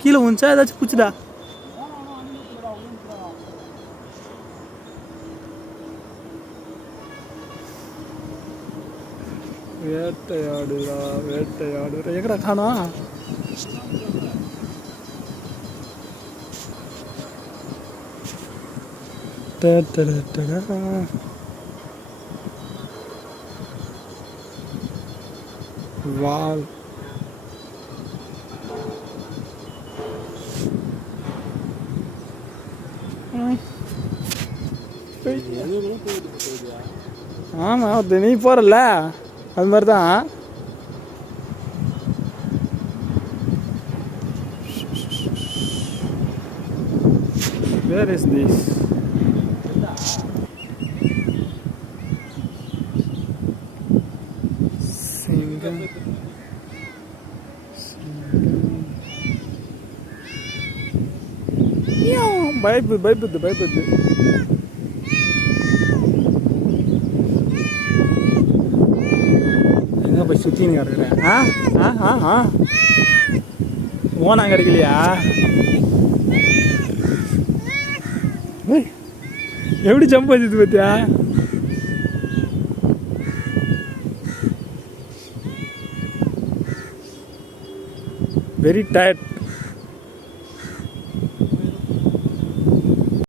கீழே உஞ்சா ஏதாச்சும் பூச்சிதா? வேட்டையாடுடா வேட்டையாடுடா. எங்கடா காணோம்? வால் ஆமாம், நீ போகிறல்ல அது மாதிரி தான். Where is this? சிங்கம் பயப்படுது பயப்படுது பயப்படுது. எங்கே போய் சுற்றின்னு கிடக்குறேன்? ஓனா கிடைக்கலையா? எப்படி ஜம்ப் வச்சுது பார்த்தியா? Very tired.